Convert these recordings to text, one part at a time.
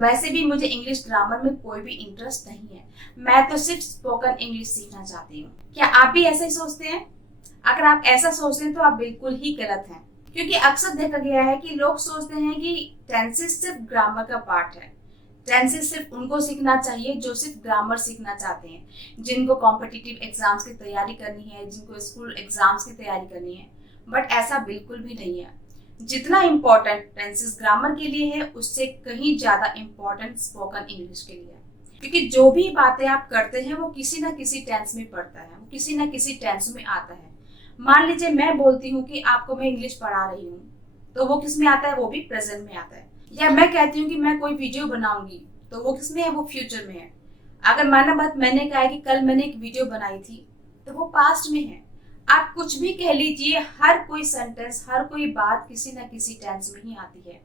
वैसे भी मुझे इंग्लिश ग्रामर में कोई भी इंटरेस्ट नहीं है। मैं तो सिर्फ स्पोकन इंग्लिश सीखना चाहती हूँ। क्या आप भी ऐसा ही सोचते हैं? अगर आप ऐसा सोचते हैं तो आप बिल्कुल ही गलत हैं, क्योंकि अक्सर देखा गया है कि लोग सोचते हैं कि टेंसेस सिर्फ ग्रामर का पार्ट है। टेंसेस सिर्फ उनको सीखना चाहिए जो सिर्फ ग्रामर सीखना चाहते हैं, जिनको कॉम्पिटिटिव एग्जाम्स की तैयारी करनी है, जिनको स्कूल एग्जाम्स की तैयारी करनी है। बट ऐसा बिल्कुल भी नहीं है। जितना इम्पोर्टेंट टेंसेस ग्रामर के लिए है, उससे कहीं ज्यादा इम्पोर्टेंट स्पोकन इंग्लिश के लिए है। क्योंकि जो भी बातें आप करते हैं वो किसी ना किसी टेंस में पड़ता है, वो किसी ना किसी टेंस में आता है। मान लीजिए मैं बोलती हूँ कि आपको मैं इंग्लिश पढ़ा रही हूँ, तो वो किस में आता है? वो भी प्रेजेंट में आता है। या मैं कहती हूँ कि मैं कोई वीडियो बनाऊंगी, तो वो किस में है? वो फ्यूचर में है। अगर माना बात मैंने कहा है कि कल मैंने एक वीडियो बनाई थी, तो वो पास्ट में है। आप कुछ भी कह लीजिए, हर कोई सेंटेंस, हर कोई बात किसी ना किसी टेंस में ही आती है।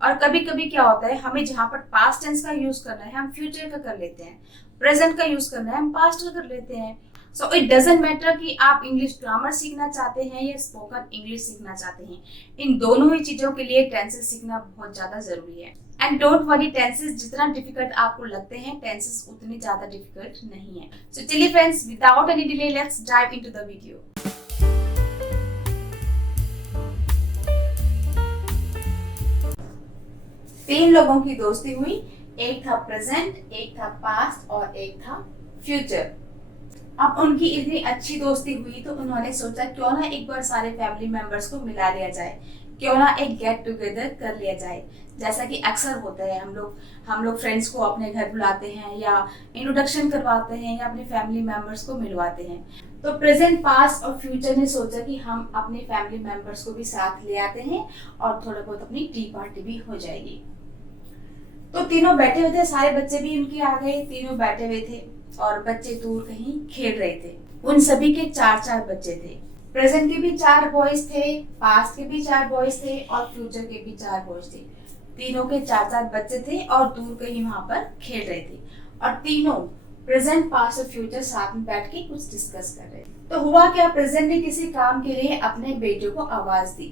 और कभी कभी क्या होता है, हमें जहां पर पास्ट टेंस का यूज करना है हम फ्यूचर का कर लेते हैं, प्रेजेंट का यूज करना है हम पास्ट का कर लेते हैं। सो इट डजंट मैटर कि आप इंग्लिश ग्रामर सीखना चाहते हैं या स्पोकन इंग्लिश सीखना चाहते हैं, इन दोनों ही चीजों के लिए टेंसेस सीखना बहुत ज्यादा जरूरी है। एंड डोंट वरी, टेंसेस जितना डिफिकल्ट आपको लगते हैं, टेंसेस उतनी ज्यादा डिफिकल्ट नहीं है। सो चलिए friends, without any delay let's dive into the video. 3 लोगों की दोस्ती हुई, एक था प्रेजेंट, एक था पास्ट और एक था फ्यूचर। अब उनकी इतनी अच्छी दोस्ती हुई तो उन्होंने सोचा क्यों ना एक बार सारे फैमिली मेंबर्स को मिला लिया जाए, क्यों ना एक गेट टुगेदर कर लिया जाए। जैसा कि अक्सर होता है, हम लोग फ्रेंड्स को अपने घर बुलाते हैं या इंट्रोडक्शन करवाते हैं या अपने फैमिली मेंबर्स को मिलवाते हैं। तो प्रेजेंट, पास्ट और फ्यूचर ने सोचा कि हम अपने फैमिली मेंबर्स को भी साथ ले आते हैं और थोड़ा बहुत अपनी टी पार्टी भी हो जाएगी। तो तीनों बैठे हुए थे, सारे बच्चे भी उनके आ गए, तीनों बैठे हुए थे और बच्चे दूर कहीं खेल रहे थे। उन सभी के 4-4 बच्चे थे। प्रेजेंट के भी 4 बॉयज थे, पास्ट के भी 4 बॉयज थे और फ्यूचर के भी 4 बॉयज थे। तीनों के 4-4 बच्चे थे और दूर कहीं वहां पर खेल रहे थे। और तीनों प्रेजेंट, पास्ट और फ्यूचर साथ में बैठ के कुछ डिस्कस कर रहे थे। तो हुआ क्या, प्रेजेंट ने किसी काम के लिए अपने बेटे को आवाज दी।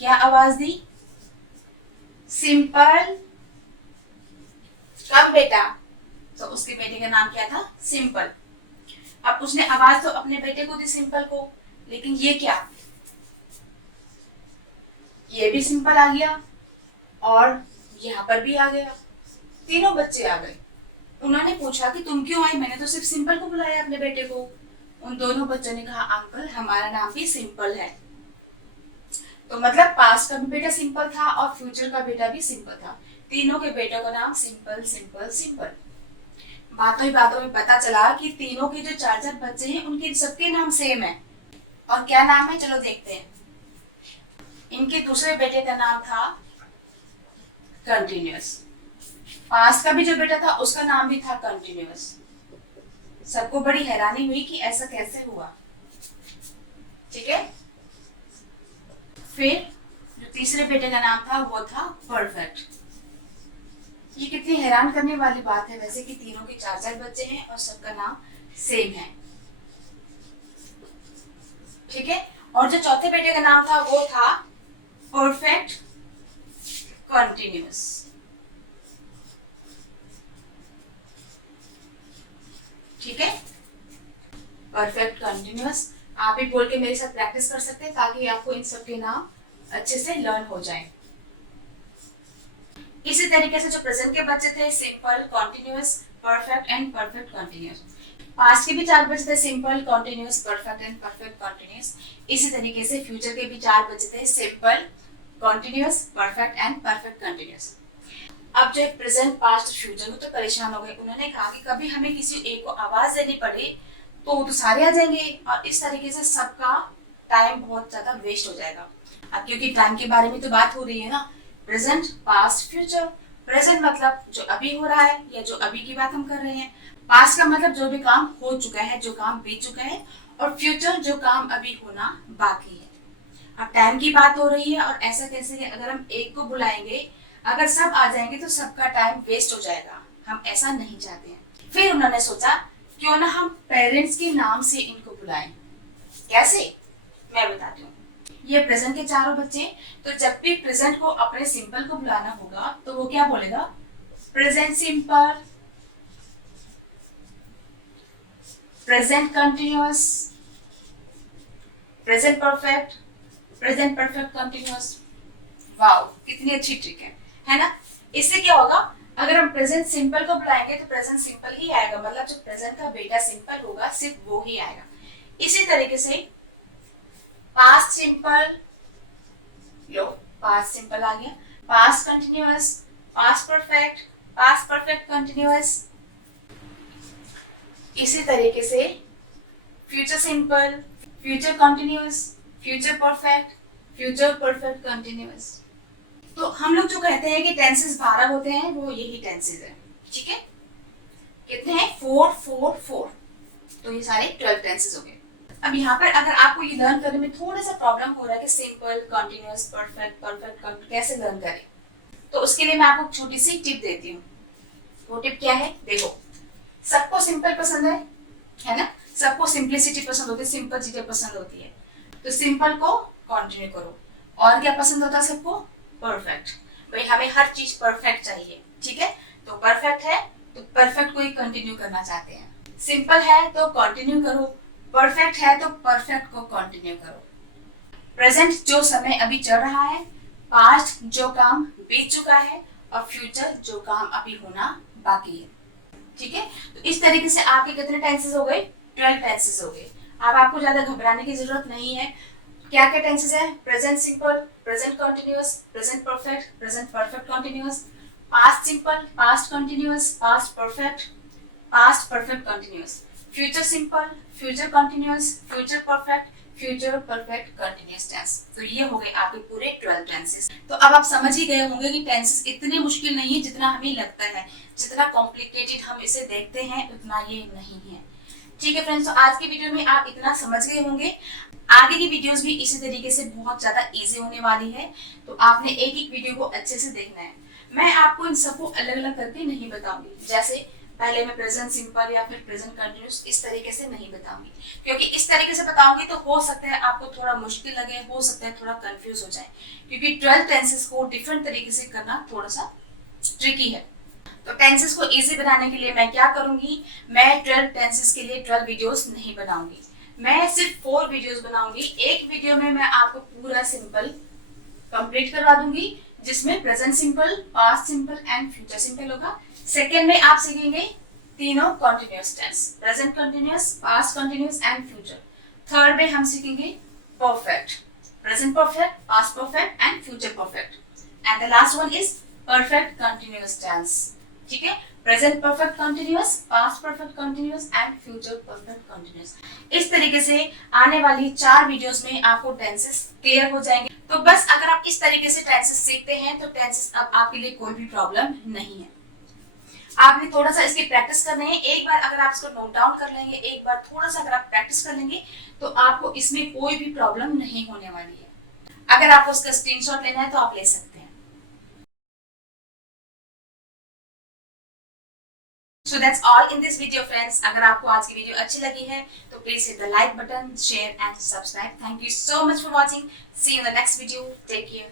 क्या आवाज दी? सिंपल, कब बेटा? तो उसके बेटे का नाम क्या था? सिंपल। अब उसने आवाज तो अपने बेटे को दी, सिंपल को, लेकिन ये क्या, ये भी सिंपल आ गया और यहाँ पर भी आ गया। तीनों बच्चे आ गए। उन्होंने पूछा कि तुम क्यों आई? मैंने तो सिर्फ सिंपल को बुलाया, अपने बेटे को। उन दोनों बच्चों ने कहा अंकल हमारा नाम भी सिंपल है। तो मतलब पास्ट का भी बेटा सिंपल था और फ्यूचर का बेटा भी सिंपल था। तीनों के बेटों का नाम सिंपल सिंपल सिंपल। बातों ही बातों में पता चला कि तीनों के जो 4-4 बच्चे हैं उनके सबके नाम सेम है। और क्या नाम है, चलो देखते हैं। इनके दूसरे बेटे का नाम था कंटिन्यूअस। पास्ट का भी जो बेटा था उसका नाम भी था कंटिन्यूअस। सबको बड़ी हैरानी हुई कि ऐसा कैसे हुआ। ठीक है। फिर जो तीसरे बेटे का नाम था वो था परफेक्ट। ये कितनी हैरान करने वाली बात है वैसे कि तीनों के 4-4 बच्चे हैं और सबका नाम सेम है। ठीक है। और जो चौथे बेटे का नाम था वो था परफेक्ट कंटिन्यूअस। ठीक है, परफेक्ट कंटिन्यूअस। आप भी बोल के मेरे साथ प्रैक्टिस कर सकते हैं ताकि आपको इन सब के नाम अच्छे से लर्न हो जाए। इसी तरीके से जो प्रेजेंट के बच्चे थे, simple, continuous, perfect and perfect continuous. Past के भी 4 बच्चे थे, simple, continuous, perfect and perfect continuous. इसी तरीके से फ्यूचर के भी 4 बच्चे थे, simple, continuous, perfect and perfect continuous. अब जो प्रेजेंट, पास्ट, फ्यूचर वो तो परेशान हो गए। उन्होंने कहा कि कभी हमें किसी एक को आवाज देनी पड़े तो वो तो सारे आ जाएंगे और इस तरीके से सबका टाइम बहुत ज्यादा वेस्ट हो जाएगा। अब क्योंकि टाइम के बारे में तो बात हो रही है ना, प्रेजेंट, पास्ट, फ्यूचर। प्रेजेंट मतलब जो अभी हो रहा है या जो अभी की बात हम कर रहे हैं। पास्ट का मतलब जो भी काम हो चुका है, जो काम बीत चुका है। और फ्यूचर जो काम अभी होना बाकी है। अब टाइम की बात हो रही है और ऐसा कैसे कि अगर हम एक को बुलाएंगे, अगर सब आ जाएंगे तो सबका टाइम वेस्ट हो जाएगा। हम ऐसा नहीं चाहते हैं। फिर उन्होंने सोचा क्यों ना हम पेरेंट्स के नाम से इनको बुलाएं। कैसे, मैं बताती हूँ। ये प्रेजेंट के चारों बच्चे, तो जब भी प्रेजेंट को अपने सिंपल को बुलाना होगा तो वो क्या बोलेगा? Present simple, present continuous, present perfect, present perfect continuous. Wow, कितनी अच्छी ट्रिक है ना। इससे क्या होगा, अगर हम प्रेजेंट सिंपल को बुलाएंगे तो प्रेजेंट सिंपल ही आएगा, मतलब जो प्रेजेंट का बेटा सिंपल होगा सिर्फ वो ही आएगा। इसी तरीके से पास्ट सिंपल, लो पास्ट सिंपल आ गया, past continuous, past perfect, past perfect continuous. इसी तरीके से future simple, future continuous, future perfect, future perfect continuous. तो हम लोग जो कहते हैं कि टेंसेस 12 होते हैं, वो यही टेंसेस है, ठीक है। कितने हैं? 4 4 4, तो ये सारे 12 टेंसेस हो गए। अब यहाँ पर अगर आपको ये लर्न करने में थोड़ा सा प्रॉब्लम हो रहा है कि सिंपल, कंटिन्यूअस, परफेक्ट, परफेक्ट कैसे लर्न करें, तो उसके लिए मैं आपको छोटी सी टिप देती हूँ। वो टिप क्या है? देखो, सबको सिंपल पसंद है ना, सबको सिंप्लिसिटी पसंद होती है, सिंपल चीजें पसंद होती है, तो सिंपल को कंटिन्यू करो। और क्या पसंद होता है सबको? परफेक्ट। भाई हमें हर चीज परफेक्ट चाहिए, ठीक है, तो परफेक्ट है तो परफेक्ट को ही कंटिन्यू करना चाहते हैं। सिंपल है तो कंटिन्यू करो, परफेक्ट है तो परफेक्ट को कंटिन्यू करो। प्रेजेंट जो समय अभी चल रहा है, पास्ट जो काम बीत चुका है, और फ्यूचर जो काम अभी होना बाकी है, ठीक है। तो इस तरीके से आपके कितने टेंसेस हो गए? 12 टेंसेस हो गए। अब आपको ज्यादा घबराने की जरूरत नहीं है। क्या क्या टेंसेस है? Present simple, present continuous, present perfect, present perfect continuous, past simple, past continuous, past perfect, past perfect continuous, future simple, future continuous, future perfect, future perfect continuous tense. तो ये हो गए आपके पूरे 12 टेंसेस। तो अब आप समझ ही गए होंगे कि टेंसेस इतने मुश्किल नहीं है जितना हमें लगता है, जितना कॉम्प्लिकेटेड हम इसे देखते हैं उतना ये नहीं है, ठीक है फ्रेंड्स। तो आज की वीडियो में आप इतना समझ गए होंगे। आगे की वीडियोस भी इसी तरीके से बहुत ज्यादा इजी होने वाली है, तो आपने एक एक वीडियो को अच्छे से देखना है। मैं आपको इन सबको अलग अलग करके नहीं बताऊंगी, जैसे पहले मैं प्रेजेंट सिंपल या फिर प्रेजेंट कंटिन्यूअस इस तरीके से नहीं बताऊंगी, क्योंकि इस तरीके से बताऊंगी तो हो सकता है आपको थोड़ा मुश्किल लगे, हो सकता है थोड़ा कंफ्यूज हो जाए, क्योंकि 12 टेंसेस को डिफरेंट तरीके से करना थोड़ा सा ट्रिकी है। तो टेंसेस को इजी बनाने के लिए मैं क्या करूंगी, मैं 12 टेंसेस के लिए 12 वीडियोस नहीं बनाऊंगी, मैं सिर्फ 4 वीडियोस बनाऊंगी। एक वीडियो में मैं आपको पूरा सिंपल कंप्लीट करवा दूंगी, जिसमें present simple, past simple and future simple होगा। सेकेंड में आप सीखेंगे तीनों continuous tense, present continuous, past continuous and future. Third में हम सीखेंगे perfect, present perfect, past perfect and future perfect, and the last one is perfect continuous tense, ठीक है। Present perfect continuous, past perfect continuous and future perfect continuous. इस तरीके से आने वाली 4 वीडियोस में आपको टेंसेस क्लियर हो जाएंगे। तो बस अगर आप इस तरीके से टेंसेस सीखते हैं तो टेंसेस अब आपके लिए कोई भी प्रॉब्लम नहीं है। आपने थोड़ा सा इसकी प्रैक्टिस करनी है। एक बार अगर आप इसको नोट डाउन कर लेंगे, एक बार थोड़ा सा अगर आप प्रैक्टिस कर लेंगे, तो आपको इसमें कोई भी प्रॉब्लम नहीं होने वाली है। अगर आपको उसका स्क्रीनशॉट लेना है तो आप ले सकते हैं। So that's all in this video friends. अगर आपको आज की वीडियो अच्छी लगी है तो please hit the like button, share and subscribe. Thank you so much for watching. See you in the next video. Take care.